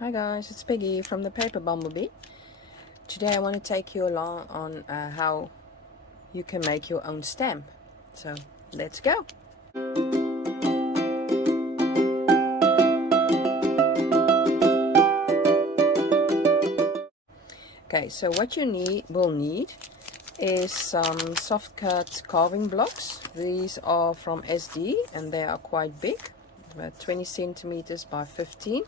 Hi guys, it's Peggy from the Paper Bumblebee. Today I want to take you along on how you can make your own stamp. So let's go. Okay, so what you will need is some soft cut carving blocks. These are from SD and they are quite big, about 20 centimeters by 15.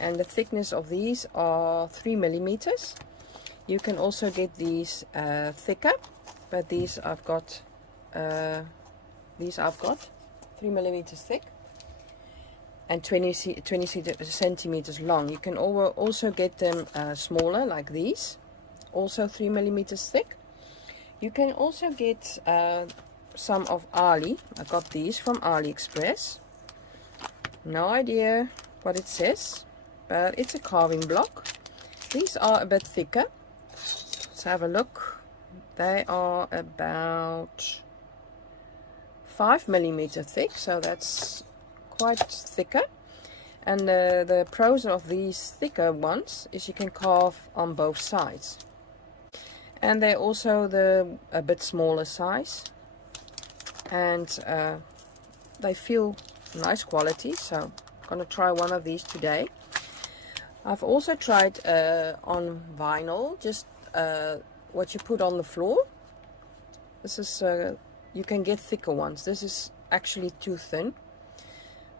And the thickness of these are 3 millimeters. You can also get these thicker, but these I've got 3 millimeters thick and 20 centimeters long. You can also get them smaller, like these, also 3 millimeters thick. You can also get some of Ali. I got these from Aliexpress. No idea what it says, but it's a carving block. These are a bit thicker. Let's have a look. They are about 5 millimeter thick, so that's quite thicker. And the pros of these thicker ones is you can carve on both sides. And they're also a bit smaller size, and they feel nice quality, so I'm gonna try one of these today. I've also tried on vinyl, just what you put on the floor. This is you can get thicker ones. This is actually too thin,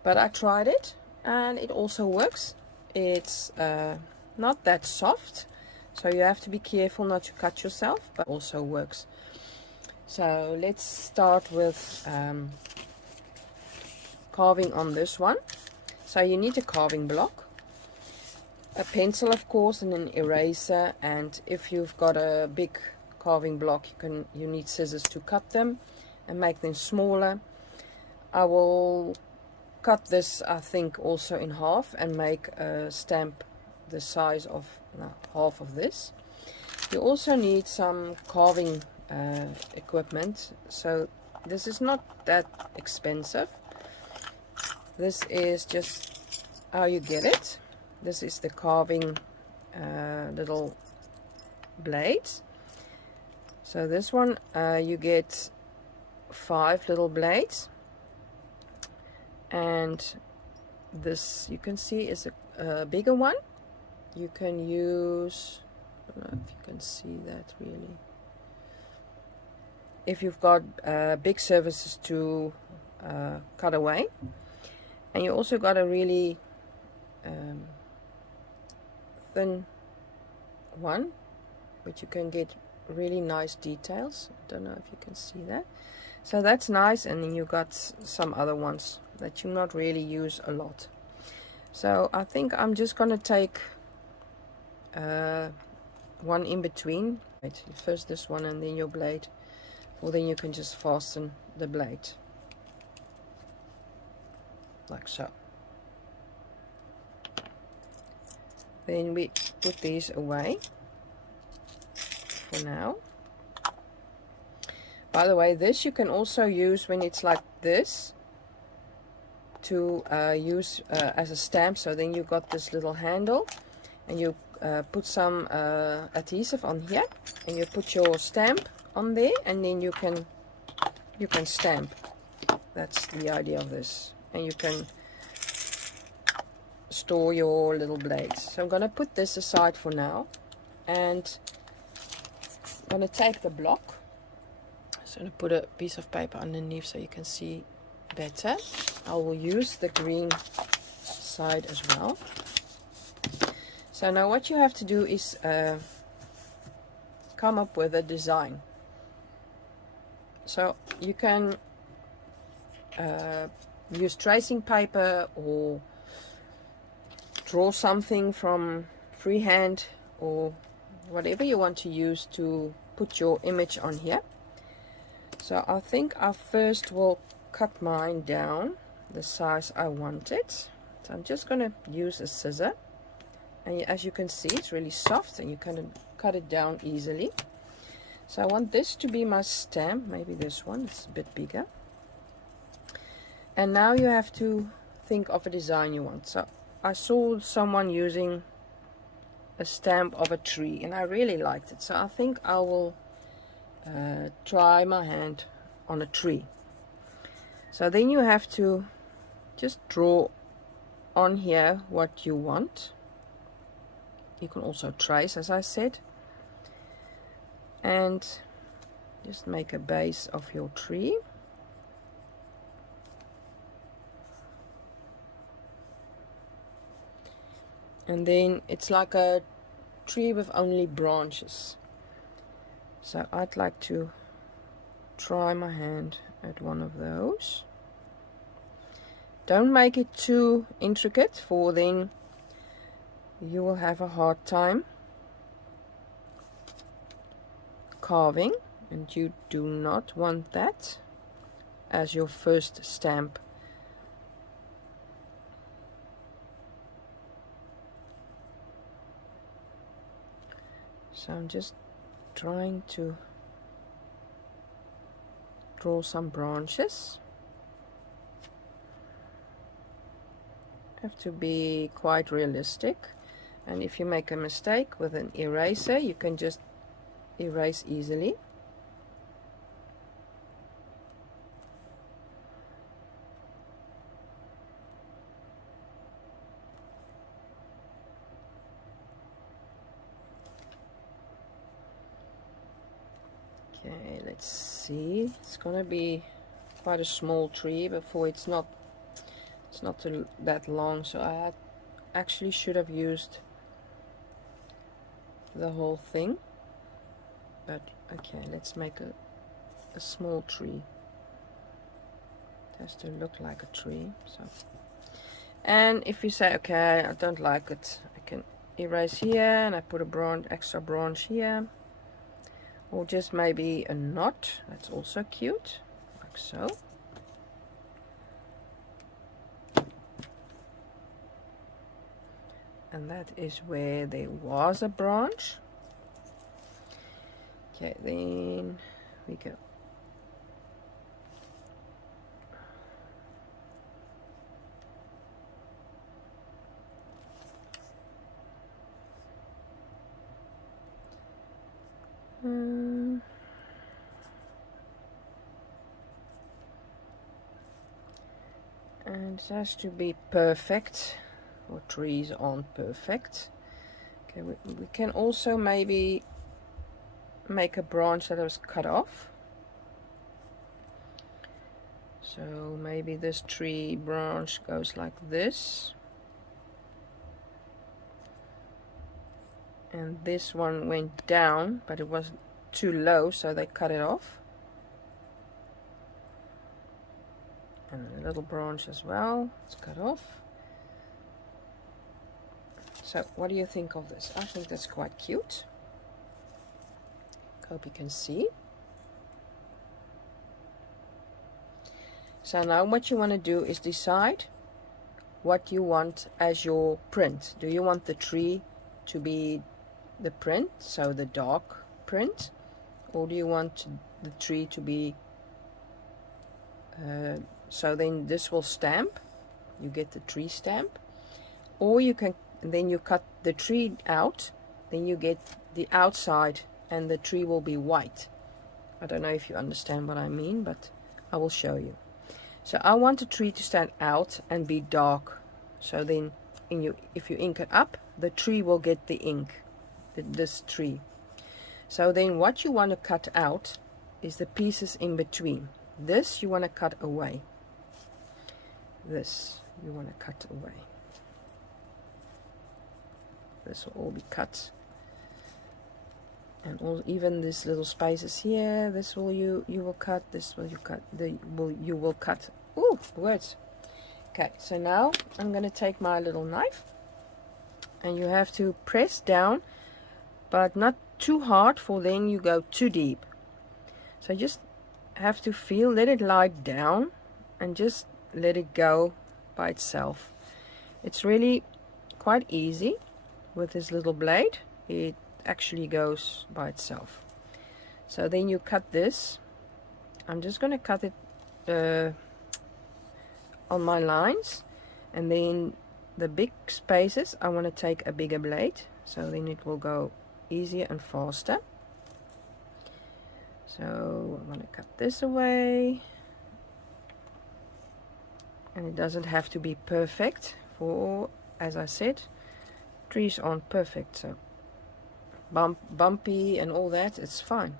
but I tried it and it also works. It's not that soft, so you have to be careful not to cut yourself, but also works. So let's start with carving on this one. So you need a carving block, a pencil of course, and an eraser, and if you've got a big carving block, you need scissors to cut them and make them smaller. I will cut this, I think, also in half and make a stamp the size of half of this. You also need some carving equipment, so this is not that expensive. This is just how you get it. This is the carving little blades. So this one you get 5 little blades, and this you can see is a bigger one. You can use, I don't know if you can see that really, if you've got big surfaces to cut away. And you also got a really thin one, which you can get really nice details. I don't know if you can see that. So that's nice. And then you got some other ones that you not really use a lot. So I think I'm just gonna take one in between. Right, first this one and then your blade, or then you can just fasten the blade like so. Then we put these away for now. By the way, this you can also use when it's like this to use as a stamp. So then you got this little handle, and you put some adhesive on here, and you put your stamp on there, and then you can stamp. That's the idea of this. And you can store your little blades. So I'm going to put this aside for now, and I'm going to take the block. So I'm going to put a piece of paper underneath so you can see better. I will use the green side as well. So now what you have to do is come up with a design. So you can use tracing paper or draw something from freehand, or whatever you want to use to put your image on here. So I think I first will cut mine down the size I want it. So I'm just going to use a scissor, and as you can see, it's really soft and you can cut it down easily. So I want this to be my stamp. Maybe this one is a bit bigger. And now you have to think of a design you want. So I saw someone using a stamp of a tree and I really liked it, so I think I will try my hand on a tree. So then you have to just draw on here what you want. You can also trace, as I said, and just make a base of your tree. And then it's like a tree with only branches. So I'd like to try my hand at one of those. Don't make it too intricate, for then you will have a hard time carving, and you do not want that as your first stamp. So I'm just trying to draw some branches. Have to be quite realistic, and if you make a mistake with an eraser, you can just erase easily. Okay, let's see. It's gonna be quite a small tree before it's not that long, so I actually should have used the whole thing, but okay, let's make a small tree. It has to look like a tree. So, and if you say, okay, I don't like it, I can erase here and I put a extra branch here, or just maybe a knot. That's also cute, like so. And that is where there was a branch. Okay, then we go. And it has to be perfect, or trees aren't perfect. Okay, we can also maybe make a branch that was cut off. So maybe this tree branch goes like this, and this one went down, but it was too low, so they cut it off. And a little branch as well, it's cut off. So what do you think of this? I think that's quite cute. Hope you can see. So now what you want to do is decide what you want as your print. Do you want the tree to be the print, so the dark print, or do you want the tree to be so then this will stamp, you get the tree stamp, or you can then you cut the tree out, then you get the outside and the tree will be white. I don't know if you understand what I mean, but I will show you. So I want the tree to stand out and be dark, so then if you ink it up, the tree will get the ink, this tree. So then what you want to cut out is the pieces in between. This you want to cut away. This you want to cut away. This will all be cut. And all, even these little spaces here, this will you will cut, this will you cut, you will cut. Ooh, words. Okay, so now I'm going to take my little knife, and you have to press down, but not too hard, for then you go too deep. So just have to feel, let it lie down, and just let it go by itself. It's really quite easy with this little blade. It actually goes by itself. So then you cut this. I'm just going to cut it on my lines, and then the big spaces I want to take a bigger blade, so then it will go easier and faster. So I'm going to cut this away, and it doesn't have to be perfect, for as I said, trees aren't perfect, so bumpy and all that, it's fine.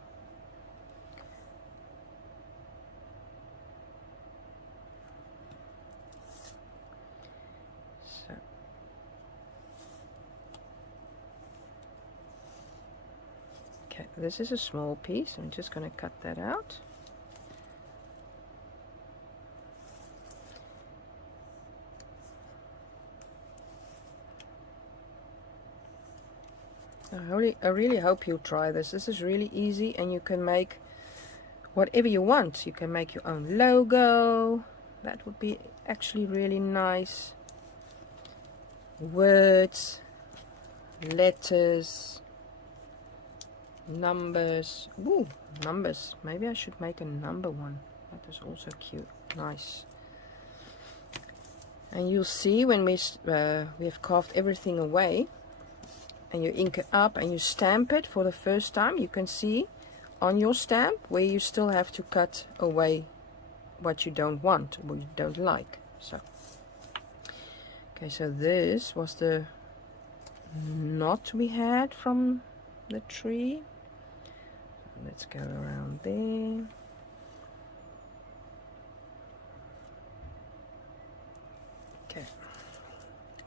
So okay, this is a small piece. I'm just going to cut that out. I really hope you try this. This is really easy, and you can make whatever you want. You can make your own logo. That would be actually really nice. Words, letters, numbers. Ooh, numbers. Maybe I should make a number one. That is also cute. Nice. And you'll see when we have carved everything away, and you ink it up and you stamp it for the first time, you can see on your stamp where you still have to cut away what you don't want, what you don't like. So okay, so this was the knot we had from the tree. Let's go around there. Okay,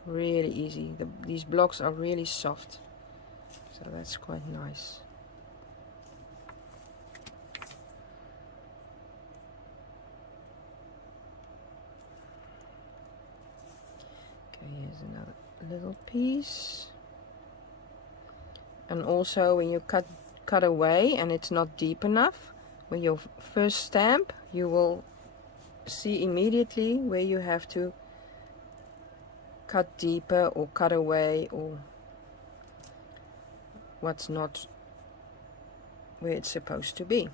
really easy. These blocks are really soft, so that's quite nice. Okay, here's another little piece. And also when you cut away and it's not deep enough, when you first stamp, you will see immediately where you have to cut deeper or cut away, or what's not where it's supposed to be.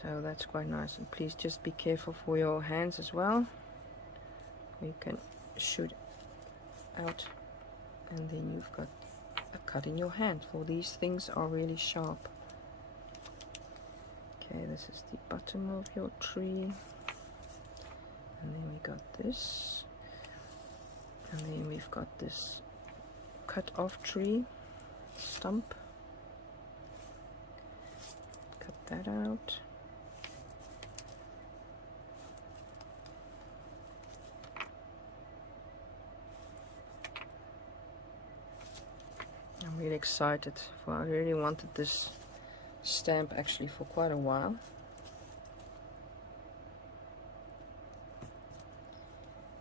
So that's quite nice. And please just be careful for your hands as well. You can shoot out and then you've got a cut in your hand, for these things are really sharp. Okay, this is the bottom of your tree, and then we got this, and then we've got this cut off tree stump. Cut that out. I'm really excited, for I really wanted this stamp actually for quite a while.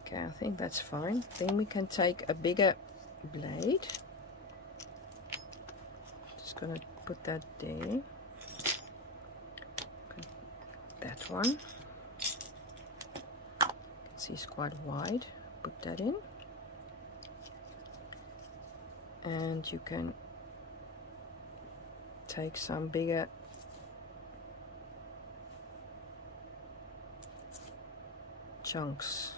Okay, I think that's fine. Then we can take a bigger blade. Just gonna put that there. Okay, that one. You can see it's quite wide. Put that in. And you can take some bigger chunks.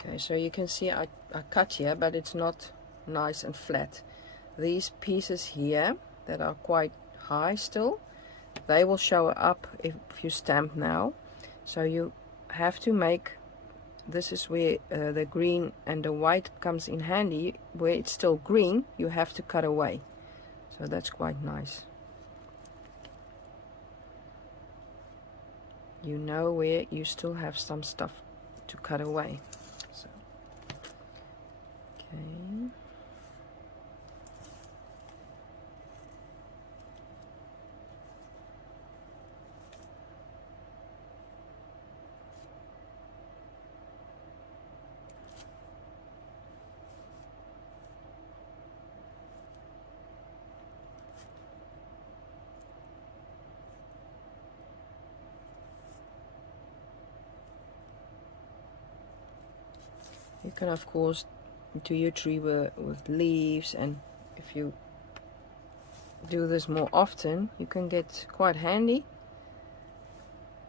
Okay, so you can see I cut here, but it's not nice and flat. These pieces here that are quite high still, they will show up if you stamp now. So you have to make, this is where the green and the white comes in handy. Where it's still green, you have to cut away. So that's quite nice. You know where you still have some stuff to cut away. So, okay. You can of course do your tree with leaves, and if you do this more often you can get quite handy,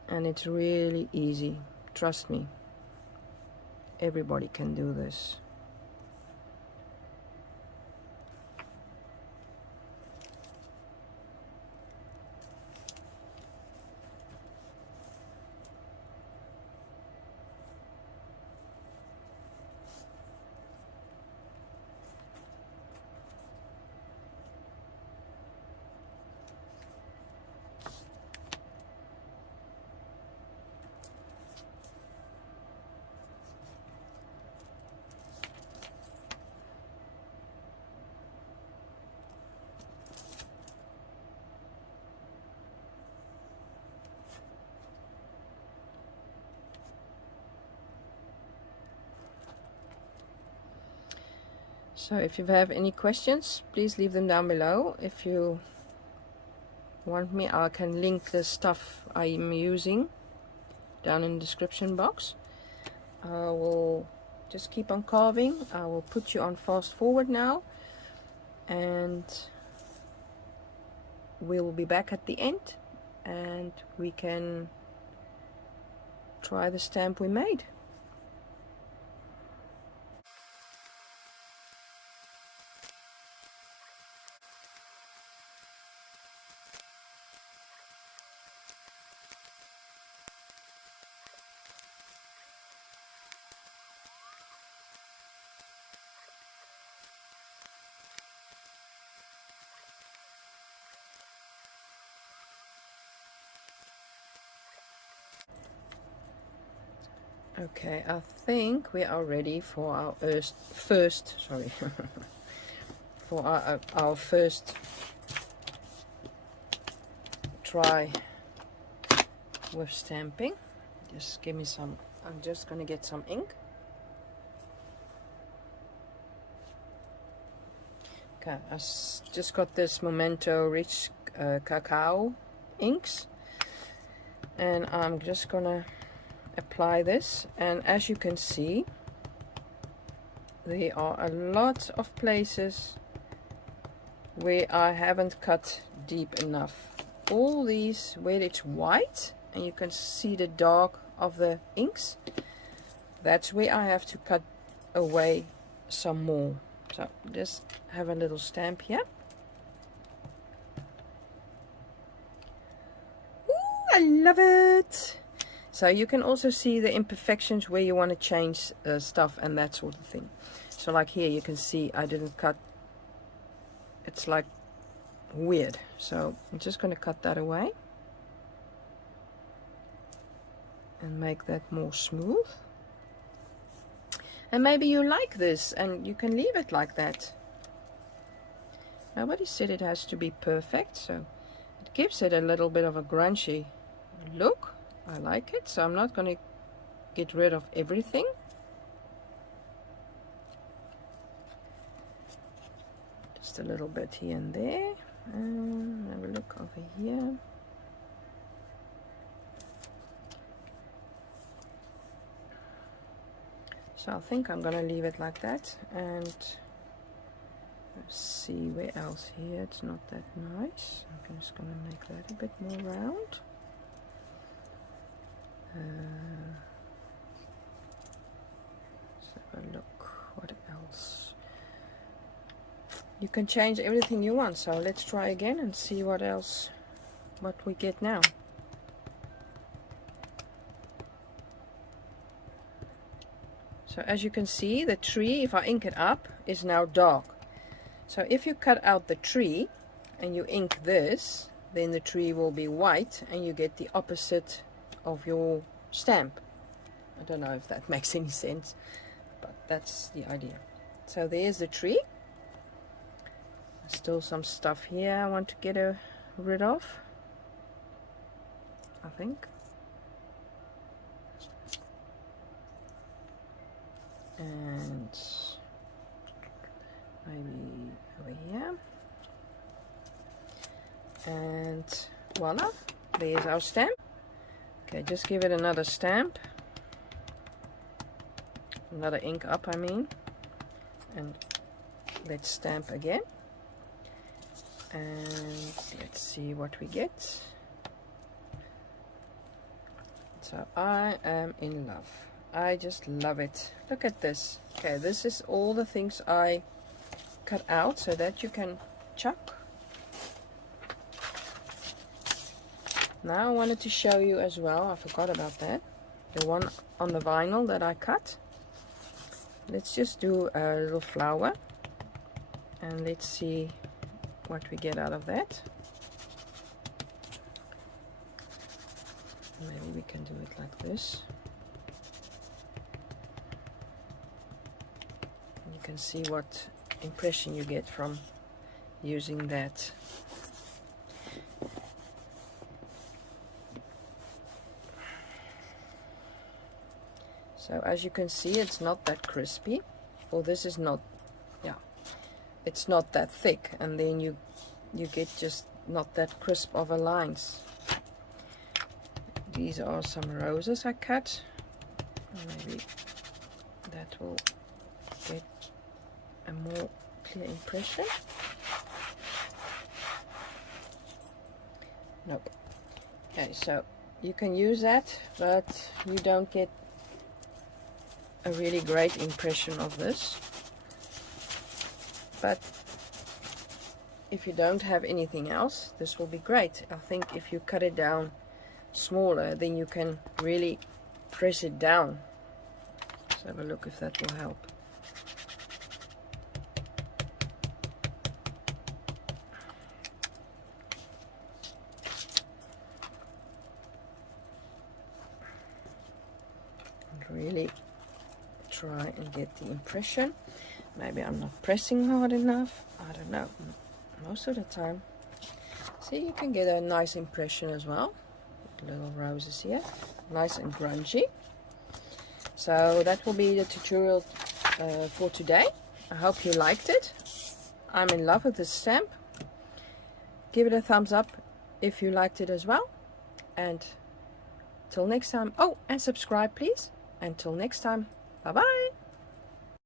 and it's really easy. Trust me, everybody can do this. So if you have any questions, please leave them down below. If you want me, I can link the stuff I'm using down in the description box. I will just keep on carving. I will put you on fast forward now, and we'll be back at the end and we can try the stamp we made. Okay, I think we are ready for our first for our first try with stamping. Just give me some, I'm just gonna get some ink. Okay, I just got this Memento Rich Cacao inks, and I'm just gonna apply this, and as you can see there are a lot of places where I haven't cut deep enough. All these where it's white and you can see the dark of the inks, that's where I have to cut away some more. So just have a little stamp here. Ooh, I love it. So you can also see the imperfections where you want to change stuff and that sort of thing. So like here you can see I didn't cut, it's like weird. So I'm just going to cut that away and make that more smooth. And maybe you like this and you can leave it like that. Nobody said it has to be perfect, so it gives it a little bit of a grungy look. I like it, so I'm not going to get rid of everything. Just a little bit here and there. And have a look over here. So I think I'm going to leave it like that. And let's see where else here. It's not that nice. I'm just going to make that a bit more round. Let's have a look. What else? You can change everything you want, so let's try again and see what else, what we get now. So as you can see, the tree, if I ink it up, is now dark. So if you cut out the tree and you ink this, then the tree will be white and you get the opposite of your stamp. I don't know if that makes any sense, but that's the idea. So there's the tree. Still some stuff here I want to get rid of, I think. And maybe over here. And voila, there's our stamp. Okay, just give it another stamp another ink up, I mean. And let's stamp again. And let's see what we get. So I am in love. I just love it. Look at this. Okay, this is all the things I cut out so that you can chuck. Now I wanted to show you as well, I forgot about that, the one on the vinyl that I cut. Let's just do a little flower and let's see what we get out of that. Maybe we can do it like this. You can see what impression you get from using that. So as you can see, it's not that crispy, or this is not, yeah, it's not that thick, and then you get just not that crisp of a lines. These are some roses I cut. Maybe that will get a more clear impression. Nope. Okay, so you can use that, but you don't get a really great impression of this. But if you don't have anything else, this will be great. I think if you cut it down smaller, then you can really press it down. Let's have a look if that will help. And really try and get the impression. Maybe I'm not pressing hard enough, I don't know. Most of the time, see, you can get a nice impression as well. Little roses here, nice and grungy. So that will be the tutorial for today. I hope you liked it. I'm in love with this stamp. Give it a thumbs up if you liked it as well, and till next time. Oh, and subscribe please. Until next time, bye bye.